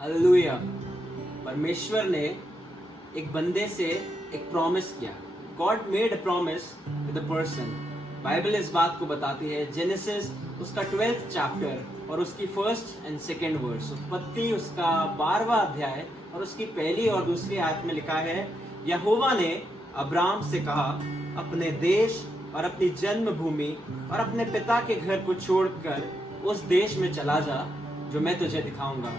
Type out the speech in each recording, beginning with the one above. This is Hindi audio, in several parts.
हालेलुया। परमेश्वर ने एक बंदे से एक प्रॉमिस किया। God made a promise with a person. Bible इस बात को बताती है, जेनेसिस उसका 12th चैप्टर और उसकी 1st and 2nd वर्स, उत्पत्ति उसका 12वां अध्याय और उसकी पहली और दूसरी आयत में लिखा है, यहोवा ने अब्राम से कहा, अपने देश और अपनी जन्मभूमि और अपने पिता के घर को छोड़कर उस देश में चला जा जो मैं तुझे दिखाऊंगा।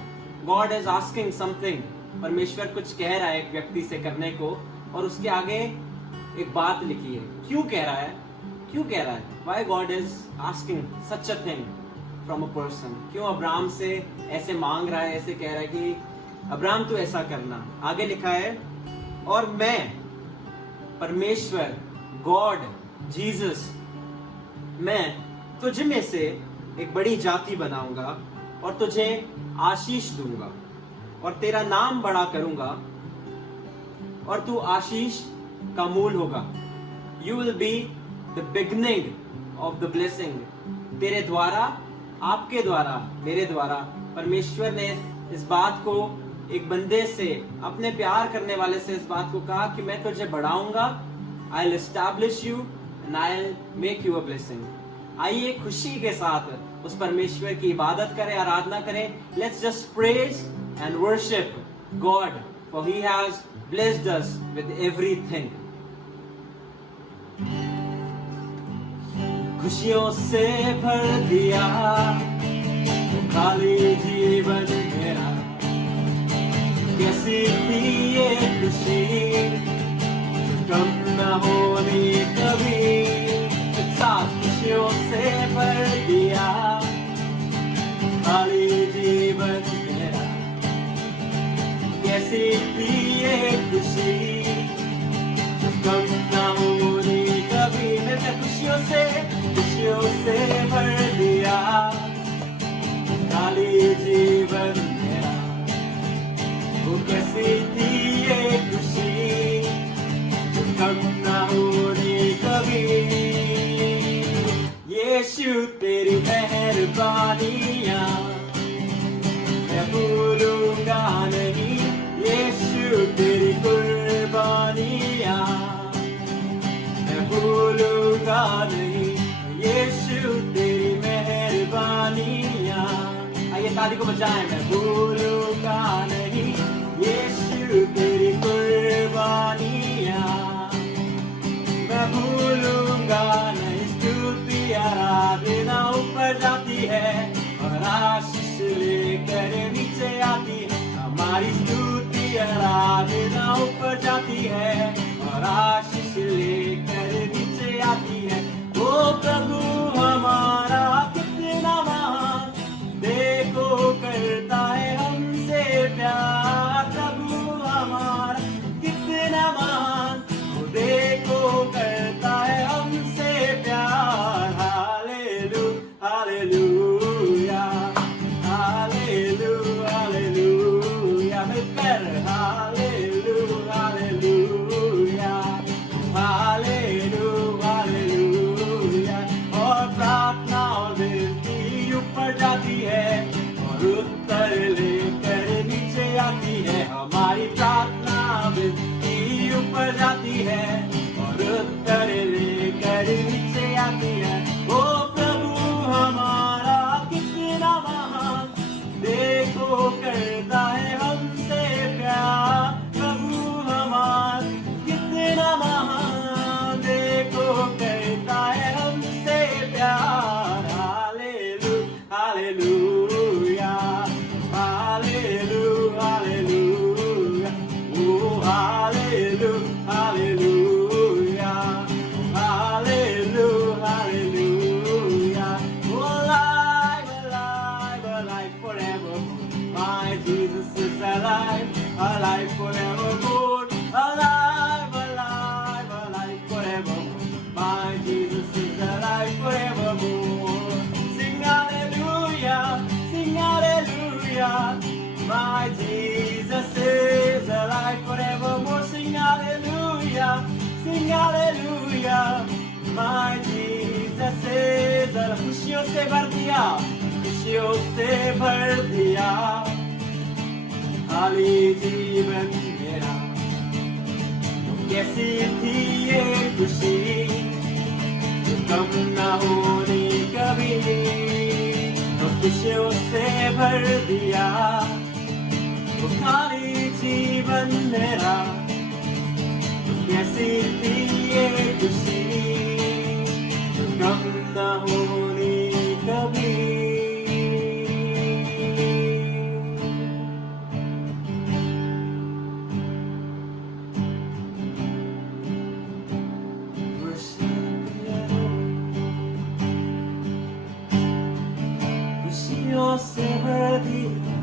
God is asking something. परमेश्वर कुछ कह रहा है एक व्यक्ति से करने को, और उसके आगे एक बात लिखी है। क्यों कह रहा है? क्यों कह रहा है? Why God is asking such a thing from a person? क्यों अब्राम से ऐसे मांग रहा है, ऐसे कह रहा है कि अब्राम तू ऐसा करना? आगे लिखा है, और मैं परमेश्वर, गॉड, जीसस, मैं तुझ में से एक बड़ी जाति बनाऊंगा और तुझे आशीष दूंगा और तेरा नाम बड़ा करूंगा और तू आशीष का मूल होगा। You will be the beginning of the blessing. तेरे द्वारा, आपके द्वारा, मेरे द्वारा परमेश्वर ने इस बात को एक बंदे से, अपने प्यार करने वाले से इस बात को कहा कि मैं तुझे बढ़ाऊंगा, I will establish you and I will make you a blessing. आइए खुशी के साथ उस परमेश्वर की इबादत करें, आराधना करें। Let's just praise and worship God, for he has blessed us with everything. खुशियों से भर दिया खाली जीवन मेरा, कैसी थी ये खुशी कम न होनी कभी। साथ खुशियों से भर दिया खाली जीवन मेरा, कैसी थी ये खुशी कम न होनी कभी। मैंने खुशियों से भर दिया खाली जीवन मेरा, वो कैसी थी ये खुशी कम न होनी कभी। यीशु तेरी मेहरबानियां मैं भूलूंगा नहीं, यीशु तेरी कुर्बानियां मैं भूलूंगा नहीं, यीशु तेरी मेहरबानियां। आइए ताली को बजाएं। मैं भूलूंगा नहीं, यीशु तेरी कुर्बानियां मैं भूलूंगा नहीं। स्तुति आराधना ऊपर जाती है और आशीष लेकर नीचे आती है। हमारी स्तुति आराधना ऊपर जाती है और आशीष लेकर नीचे आती है। ओ प्रभु हमारा कितना महान, देखो करता है हमसे प्यार। प्रभु हमारा कितना महान, देखो करता है हमसे प्यार। हालेलुया हालेलुया हालेलुया हालेलुया मिलकर हालेलुया हालेलुया हालेलुया हालेलुया। और प्रार्थना और विनती ऊपर जाती है और उत्तर लेकर नीचे आती है। हमारी प्रार्थना विनती ऊपर जाती है और उत्तर लेकर नीचे आती है। ओ प्रभु हमारा कितना महान, देखो करता है हमसे प्यार। प्रभु हमारा कितना महान, देखो करता है हमसे प्यार। हालेलुया हालेलुया हालेलुया हालेलुया ओ hallelujah hallelujah hallelujah hallelujah. Alive alive alive forever, my Jesus is alive, alive forevermore. Alive alive alive forever, my Jesus is alive forevermore. Sing hallelujah, sing hallelujah, my Jesus is alive forevermore. Sing hallelujah, sing hallelujah, my Jesus is alive. खुशियों से भर दिया, खुशियों से भर दिया खाली जीवन मेरा। कैसी थी ये खुशी कम न होनी कभी, तो खुशियों से भर दिया वो खाली जीवन मेरा। कैसी थी ये खुशी कम न होनी कभी। खुशियों से भर दिया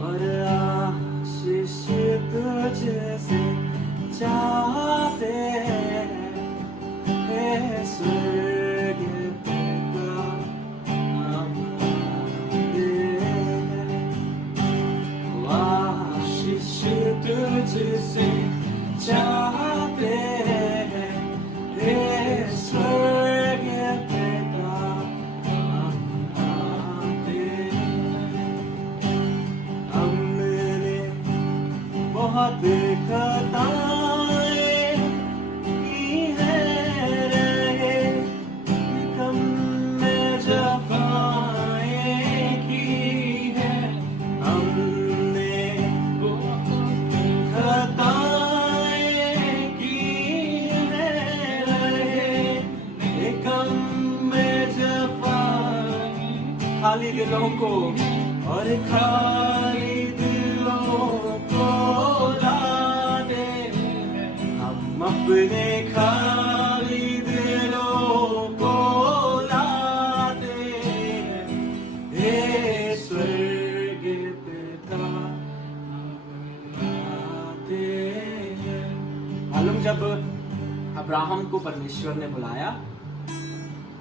और आशीष तुझसे चाहते हैं हे स्वर्ग पिता, हम आते हैं। आशीष तुझसे चाहते हैं हे स्वर्ग पिता, हम आते हैं। हमने बहुत खताएं की हैं रहे, कम में जफाएं की हैं। हमने बहुत खताएं की हैं रहे, कम में जफाएं। खाली दिलों को और खाली दिलों को ला दे, हम अपने खाली दिलों को ला दे हे स्वर्ग पिता, आते हैं। मालूम जब अब्राहम को परमेश्वर ने बुलाया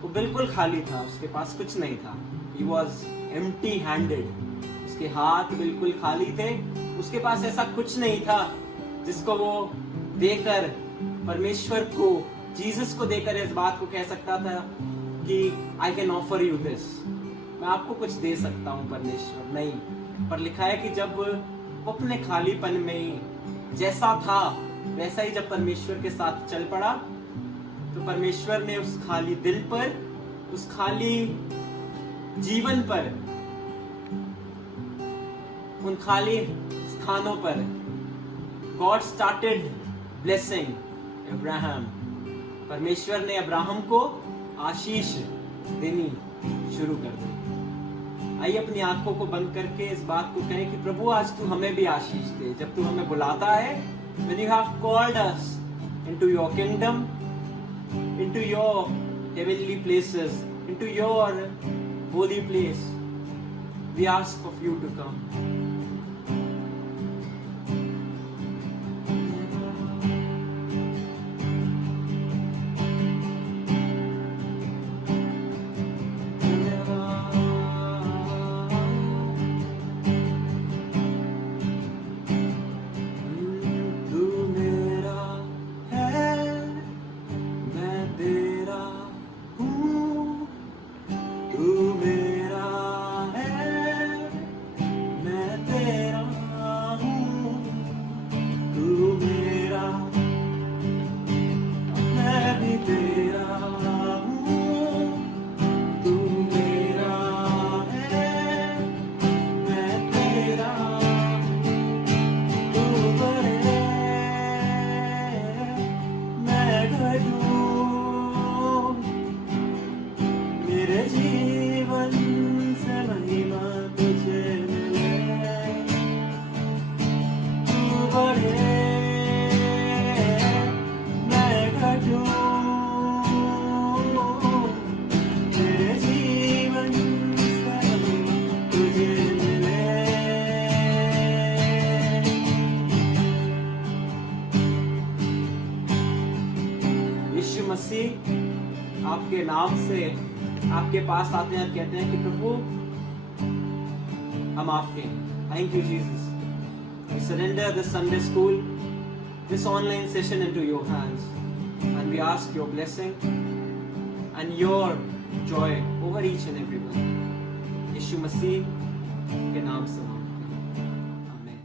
वो बिल्कुल खाली था, उसके पास कुछ नहीं था। He was empty handed, उसके हाथ बिल्कुल खाली थे, उसके पास ऐसा कुछ नहीं था जिसको वो देकर परमेश्वर को, जीसस को देकर इस बात को कह सकता था कि I can offer you this, मैं आपको कुछ दे सकता हूँ परमेश्वर। नहीं, पर लिखा है कि जब वो अपने खालीपन में जैसा था वैसा ही जब परमेश्वर के साथ चल पड़ा, तो परमेश्वर ने उस खाली दिल पर, उस खाली जीवन पर, उन खाली स्थानों पर गॉड स्टार्टेड ब्लेसिंग अब्राहम। परमेश्वर ने अब्राहम को आशीष देनी शुरू कर दी। आइए अपनी आंखों को बंद करके इस बात को कहें कि प्रभु आज तू हमें भी आशीष दे। जब तू हमें बुलाता है, when you have called us into your kingdom, into your heavenly places, into your holy place, we ask of you to come. मसीह आपके नाम से आपके पास आते हैं और कहते हैं कि प्रभु हम आपके हैं। Thank you Jesus, We surrender this Sunday school, this online session into your hands, and we ask your blessing and your joy over each and every one. यीशु मसीह के नाम से मांगते हैं, आमीन।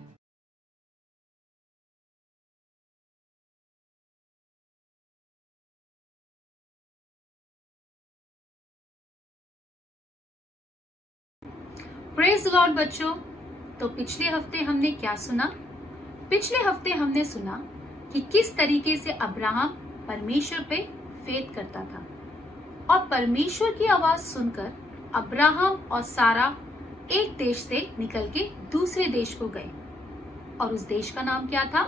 प्रेज लॉर्ड बच्चों, तो पिछले हफ्ते हमने क्या सुना? पिछले हफ्ते हमने सुना कि किस तरीके से अब्राहम परमेश्वर पे फेथ करता था और परमेश्वर की आवाज सुनकर अब्राहम और सारा एक देश से निकल के दूसरे देश को गए और उस देश का नाम क्या था?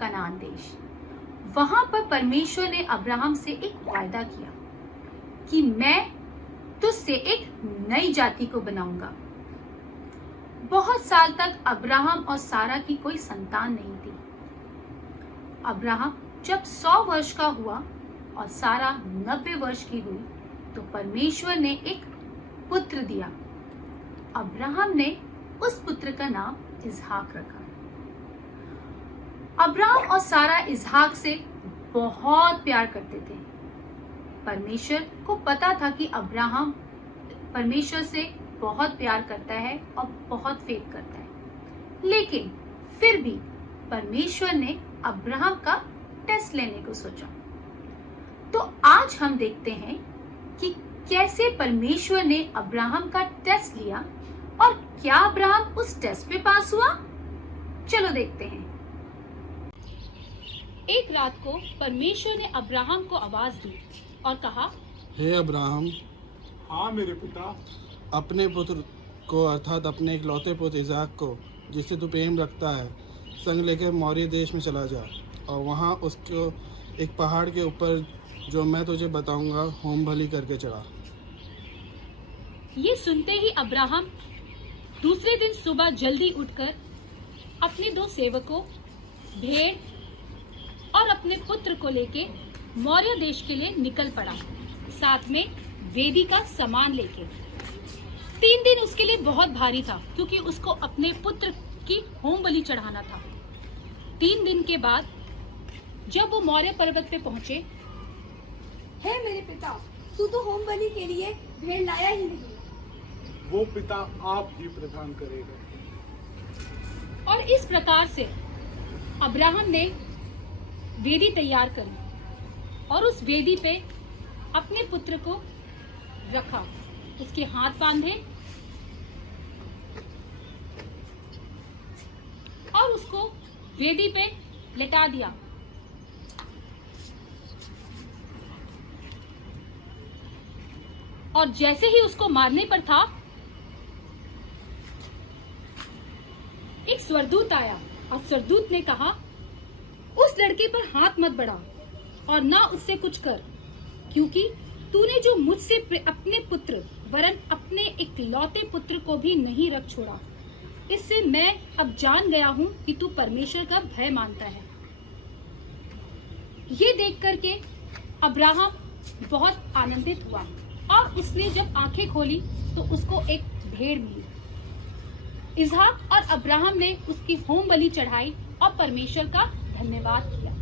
कनान देश। वहां पर परमेश्वर ने अब्राहम से एक वायदा किया कि मैं तुझसे एक नई जाति को बनाऊंगा। बहुत साल तक अब्राहम और सारा की कोई संतान नहीं थी। अब्राहम जब 100 वर्ष का हुआ और सारा 90 वर्ष की हुई तो परमेश्वर ने एक पुत्र दिया। अब्राहम ने उस पुत्र का नाम इसहाक रखा। अब्राहम और सारा इसहाक से बहुत प्यार करते थे। परमेश्वर को पता था कि अब्राहम परमेश्वर से बहुत प्यार करता है और बहुत फेथ करता है, लेकिन फिर भी परमेश्वर ने अब्राहम का टेस्ट लेने को सोचा। तो आज हम देखते हैं कि कैसे परमेश्वर ने अब्राहम का टेस्ट लिया और क्या अब्राहम उस टेस्ट पे पास हुआ। चलो देखते हैं। एक रात को परमेश्वर ने अब्राहम को आवाज दी और कहा, हे अब्राहम, हाँ मेरे पिता। अपने पुत्र को अर्थात अपने इकलौते पुत्र इसहाक को जिससे तू प्रेम रखता है संग लेकर मौर्य देश में चला जा और वहाँ उसको एक पहाड़ के ऊपर जो मैं तुझे बताऊंगा होम बलि करके चढ़ा। ये सुनते ही अब्राहम दूसरे दिन सुबह जल्दी उठकर अपने 2 सेवकों, भेड़ और अपने पुत्र को लेके मौर्य देश के लिए निकल पड़ा, साथ में वेदी का सामान लेके। 3 दिन उसके लिए बहुत भारी था क्योंकि उसको अपने पुत्र की होम बलि चढ़ाना था। 3 दिन के बाद जब वो मौर्य पर्वत पे पहुंचे, हे मेरे पिता, तू तो होम बलि के लिए भेड़ लाया ही नहीं। वो पिता आप ही प्रदान करेगा। और इस प्रकार से अब्राहम ने वेदी तैयार करी और उस वेदी पे अपने पुत्र को रखा, उसके हाथ बांधे और उसको वेदी पे लेटा दिया। और जैसे ही उसको मारने पर था, एक स्वर्गदूत आया और स्वर्गदूत ने कहा, उस लड़के पर हाथ मत बढ़ा और ना उससे कुछ कर, क्योंकि तूने जो मुझसे अपने पुत्र वरन अपने इकलौते पुत्र को भी नहीं रख छोड़ा। इससे मैं अब जान गया हूँ कि तू परमेश्वर का भय मानता है। ये देख करके अब्राहम बहुत आनंदित हुआ और उसने जब आंखें खोली तो उसको एक भेड़ मिली। इसहाक और अब्राहम ने उसकी होम बलि चढ़ाई और परमेश्वर का धन्यवाद किया।